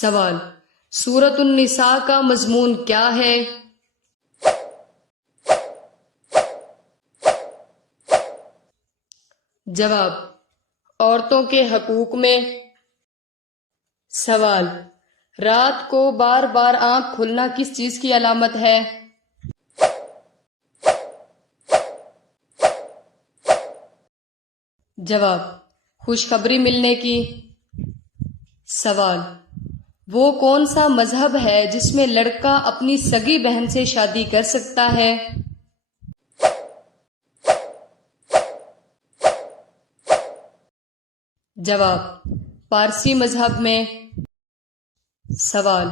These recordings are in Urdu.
سوال، سورۃ النساء کا مضمون کیا ہے؟ جواب، عورتوں کے حقوق میں۔ سوال، رات کو بار بار آنکھ کھلنا کس چیز کی علامت ہے؟ جواب، خوشخبری ملنے کی۔ سوال، وہ کون سا مذہب ہے جس میں لڑکا اپنی سگی بہن سے شادی کر سکتا ہے؟ جواب، پارسی مذہب میں۔ سوال،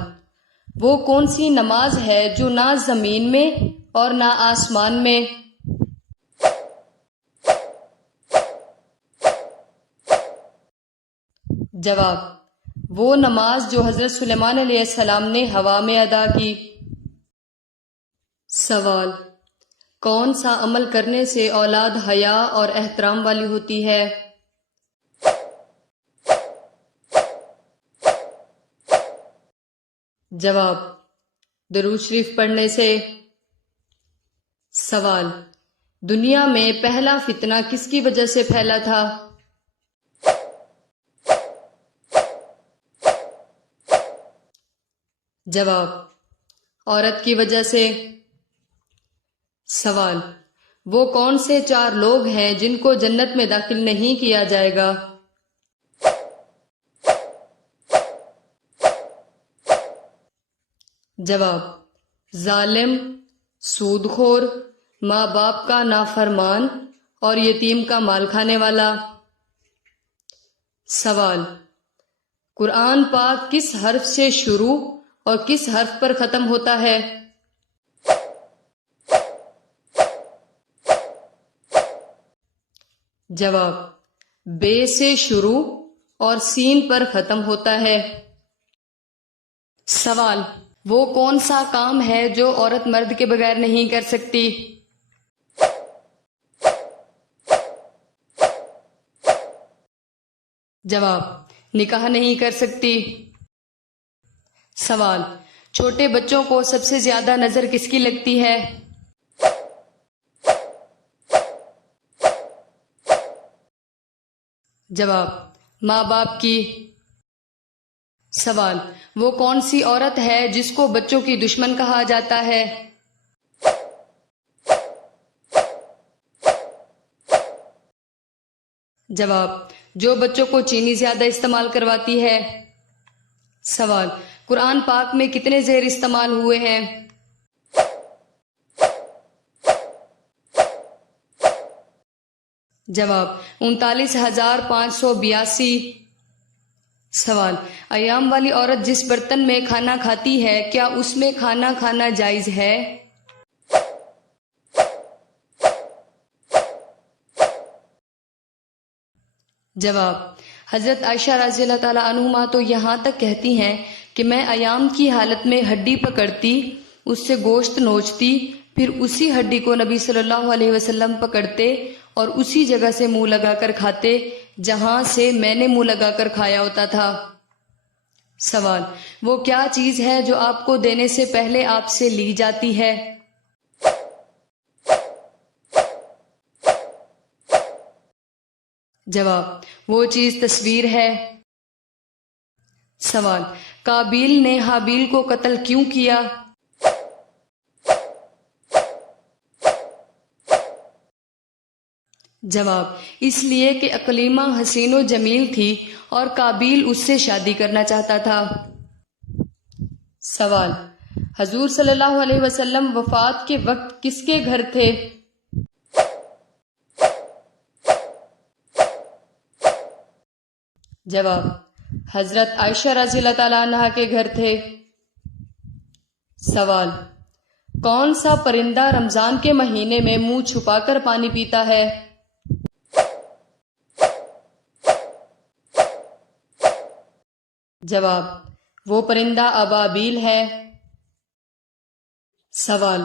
وہ کون سی نماز ہے جو نہ زمین میں اور نہ آسمان میں؟ جواب، وہ نماز جو حضرت سلیمان علیہ السلام نے ہوا میں ادا کی۔ سوال، کون سا عمل کرنے سے اولاد حیا اور احترام والی ہوتی ہے؟ جواب، درود شریف پڑھنے سے۔ سوال، دنیا میں پہلا فتنہ کس کی وجہ سے پھیلا تھا؟ جواب، عورت کی وجہ سے۔ سوال، وہ کون سے 4 لوگ ہیں جن کو جنت میں داخل نہیں کیا جائے گا؟ جواب، ظالم، سود خور، ماں باپ کا نافرمان اور یتیم کا مال کھانے والا۔ سوال، قرآن پاک کس حرف سے شروع اور کس حرف پر ختم ہوتا ہے؟ جواب، بے سے شروع اور سین پر ختم ہوتا ہے۔ سوال، وہ کون سا کام ہے جو عورت مرد کے بغیر نہیں کر سکتی؟ جواب، نکاح نہیں کر سکتی۔ سوال، چھوٹے بچوں کو سب سے زیادہ نظر کس کی لگتی ہے؟ جواب، ماں باپ کی۔ سوال، وہ کون سی عورت ہے جس کو بچوں کی دشمن کہا جاتا ہے؟ جواب، جو بچوں کو چینی زیادہ استعمال کرواتی ہے۔ سوال، قرآن پاک میں کتنے زیر استعمال ہوئے ہیں؟ جواب، 39,582۔ سوال، ایام والی عورت جس برتن میں کھانا کھاتی ہے کیا اس میں کھانا کھانا جائز ہے؟ جواب، حضرت عائشہ رضی اللہ تعالیٰ عنہما تو یہاں تک کہتی ہیں کہ میں ایام کی حالت میں ہڈی پکڑتی، اس سے گوشت نوچتی، پھر اسی ہڈی کو نبی صلی اللہ علیہ وسلم پکڑتے اور اسی جگہ سے منہ لگا کر کھاتے جہاں سے میں نے منہ لگا کر کھایا ہوتا تھا۔ سوال، وہ کیا چیز ہے جو آپ کو دینے سے پہلے آپ سے لی جاتی ہے؟ جواب، وہ چیز تصویر ہے۔ سوال، قابیل نے حابیل کو قتل کیوں کیا؟ جواب، اس لیے کہ اقلیمہ حسین و جمیل تھی اور قابیل اس سے شادی کرنا چاہتا تھا۔ سوال، حضور صلی اللہ علیہ وسلم وفات کے وقت کس کے گھر تھے؟ جواب، حضرت عائشہ رضی اللہ تعالیٰ عنہا کے گھر تھے۔ سوال، کون سا پرندہ رمضان کے مہینے میں منہ چھپا کر پانی پیتا ہے؟ جواب، وہ پرندہ ابابیل ہے۔ سوال،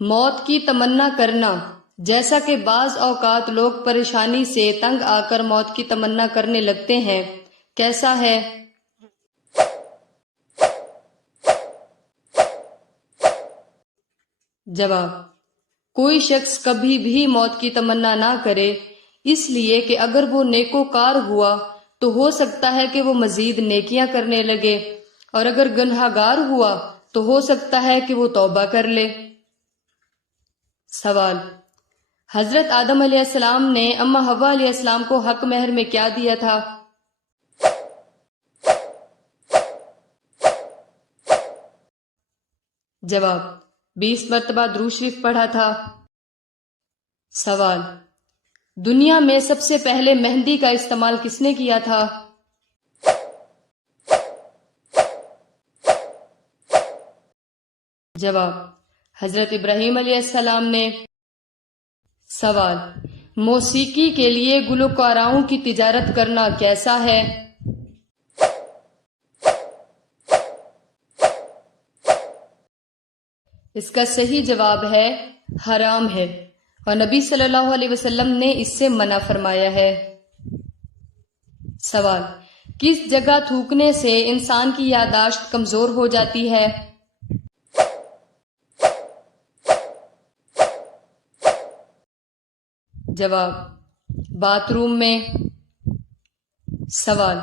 موت کی تمنا کرنا، جیسا کہ بعض اوقات لوگ پریشانی سے تنگ آ کر موت کی تمنا کرنے لگتے ہیں، کیسا ہے؟ جواب: کوئی شخص کبھی بھی موت کی تمنا نہ کرے، اس لیے کہ اگر وہ نیکوکار ہوا تو ہو سکتا ہے کہ وہ مزید نیکیاں کرنے لگے، اور اگر گنہگار ہوا تو ہو سکتا ہے کہ وہ توبہ کر لے۔ سوال: حضرت آدم علیہ السلام نے اما حوا علیہ السلام کو حق مہر میں کیا دیا تھا؟ جواب: 20 مرتبہ درود شریف پڑھا تھا۔ سوال: دنیا میں سب سے پہلے مہندی کا استعمال کس نے کیا تھا؟ جواب: حضرت ابراہیم علیہ السلام نے۔ سوال: موسیقی کے لیے گلوکاراؤں کی تجارت کرنا کیسا ہے؟ اس کا صحیح جواب ہے حرام ہے، اور نبی صلی اللہ علیہ وسلم نے اس سے منع فرمایا ہے۔ سوال: کس جگہ تھوکنے سے انسان کی یادداشت کمزور ہو جاتی ہے؟ جواب: باتھ روم میں۔ سوال: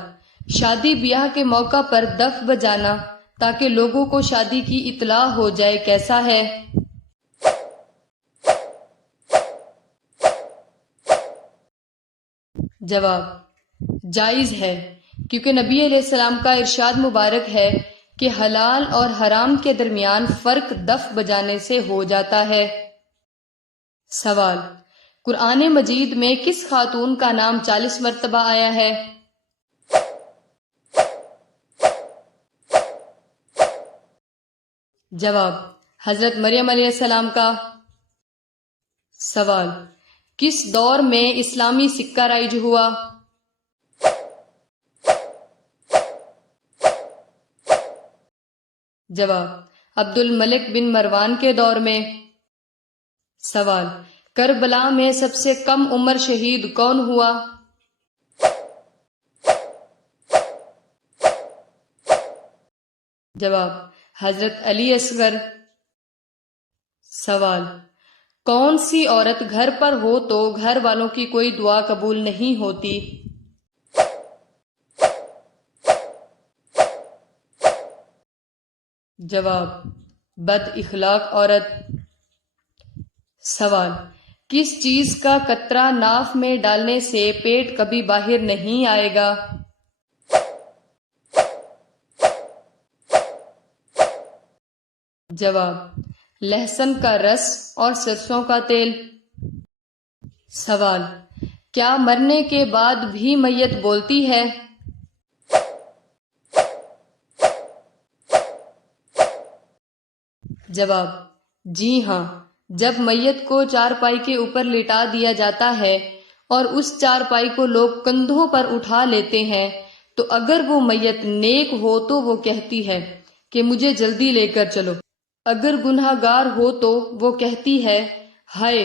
شادی بیاہ کے موقع پر دف بجانا تاکہ لوگوں کو شادی کی اطلاع ہو جائے کیسا ہے؟ جواب: جائز ہے، کیونکہ نبی علیہ السلام کا ارشاد مبارک ہے کہ حلال اور حرام کے درمیان فرق دف بجانے سے ہو جاتا ہے۔ سوال: قرآن مجید میں کس خاتون کا نام 40 مرتبہ آیا ہے؟ جواب: حضرت مریم علیہ السلام کا۔ سوال: کس دور میں اسلامی سکہ رائج ہوا؟ جواب: عبد الملک بن مروان کے دور میں۔ سوال: کربلا میں سب سے کم عمر شہید کون ہوا؟ جواب: حضرت علی اصغر۔ سوال: کون سی عورت گھر پر ہو تو گھر والوں کی کوئی دعا قبول نہیں ہوتی؟ جواب: بد اخلاق عورت۔ سوال: کس چیز کا قطرہ ناف میں ڈالنے سے پیٹ کبھی باہر نہیں آئے گا؟ جواب: لہسن کا رس اور سرسوں کا تیل۔ سوال: کیا مرنے کے بعد بھی میت بولتی ہے؟ جواب: جی ہاں، جب میت کو چارپائی کے اوپر لٹا دیا جاتا ہے اور اس چارپائی کو لوگ کندھوں پر اٹھا لیتے ہیں تو اگر وہ میت نیک ہو تو وہ کہتی ہے کہ مجھے جلدی لے کر چلو، اگر گنہگار ہو تو وہ کہتی ہے ہائے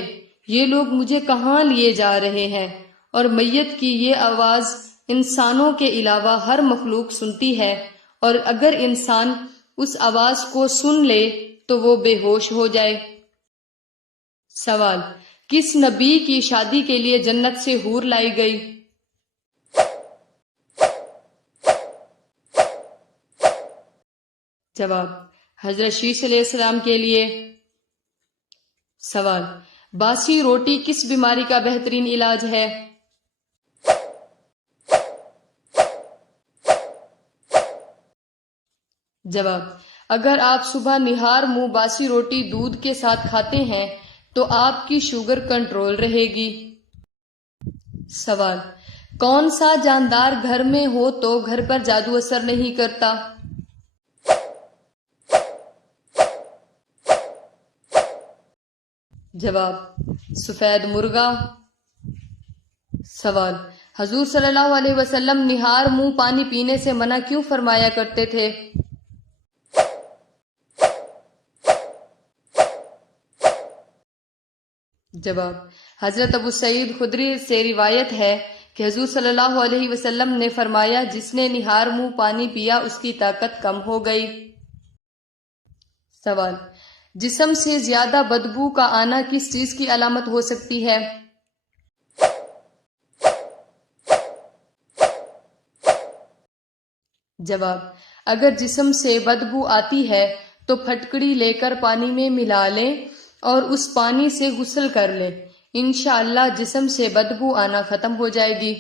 یہ لوگ مجھے کہاں لیے جا رہے ہیں، اور میت کی یہ آواز انسانوں کے علاوہ ہر مخلوق سنتی ہے، اور اگر انسان اس آواز کو سن لے تو وہ بے ہوش ہو جائے۔ سوال: کس نبی کی شادی کے لیے جنت سے حور لائی گئی؟ جواب: حضرت شیش علیہ السلام کے لیے۔ سوال: باسی روٹی کس بیماری کا بہترین علاج ہے؟ جواب: اگر آپ صبح نہار منہ باسی روٹی دودھ کے ساتھ کھاتے ہیں تو آپ کی شوگر کنٹرول رہے گی۔ سوال: کون سا جاندار گھر میں ہو تو گھر پر جادو اثر نہیں کرتا؟ جواب: سفید مرغا۔ سوال: حضور صلی اللہ علیہ وسلم نہار منہ پانی پینے سے منع کیوں فرمایا کرتے تھے؟ جواب: حضرت ابو سعید خدری سے روایت ہے کہ حضور صلی اللہ علیہ وسلم نے فرمایا جس نے نہار منہ پانی پیا اس کی طاقت کم ہو گئی۔ سوال: جسم سے زیادہ بدبو کا آنا کس چیز کی علامت ہو سکتی ہے؟ جواب: اگر جسم سے بدبو آتی ہے تو پھٹکڑی لے کر پانی میں ملا لیں اور اس پانی سے غسل کر لیں، انشاءاللہ جسم سے بدبو آنا ختم ہو جائے گی۔